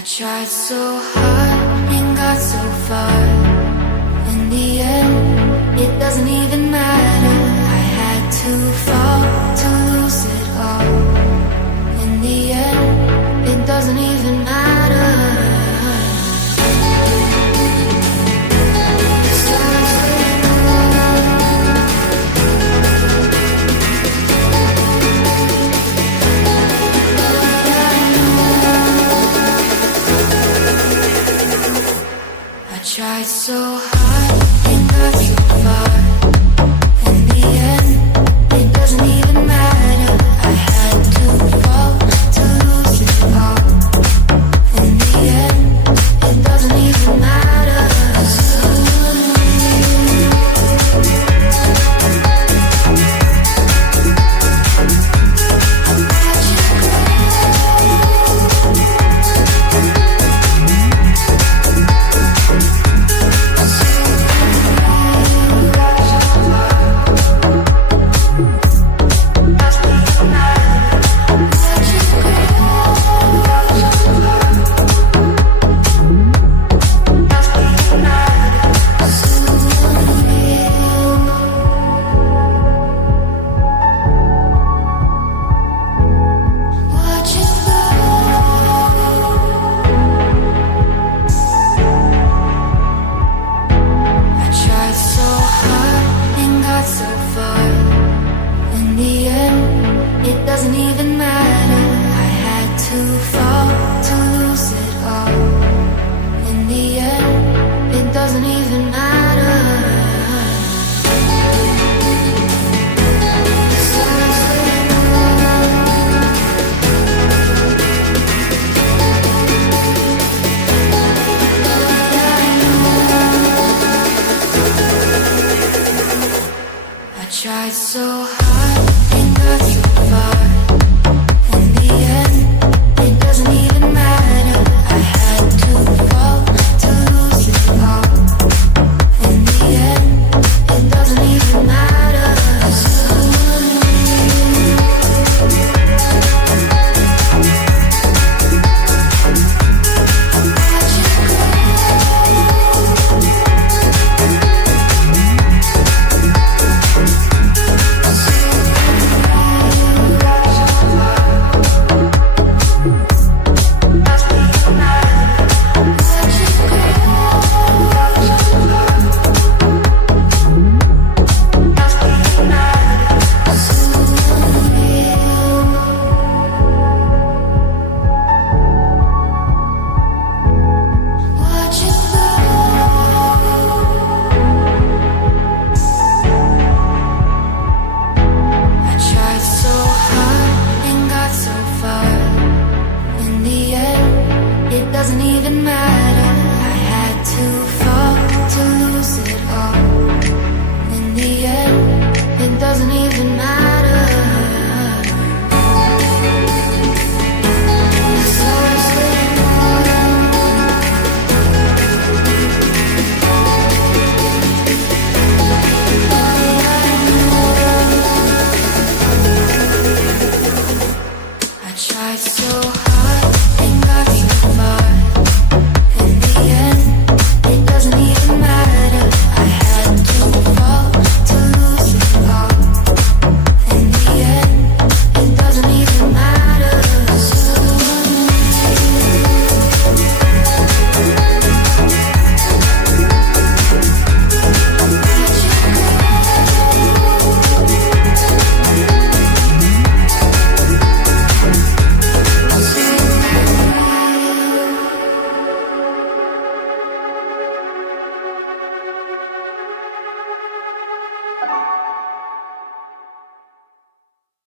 I tried so hard and got so far. In the end, it doesn't even matter. I had to fall to lose it all. In the end, it doesn't even matter. Tried so hard and got so far. In the end, it doesn't even matter. I had to fall to lose it all. In the end, it doesn't even matter. Tried so hard and got so far. In the end, it doesn't even matter. I had to fall to lose it all. In the end, it doesn't even matter. Doesn't even matter. I had to fall to lose it all. In the end, it doesn't even matter.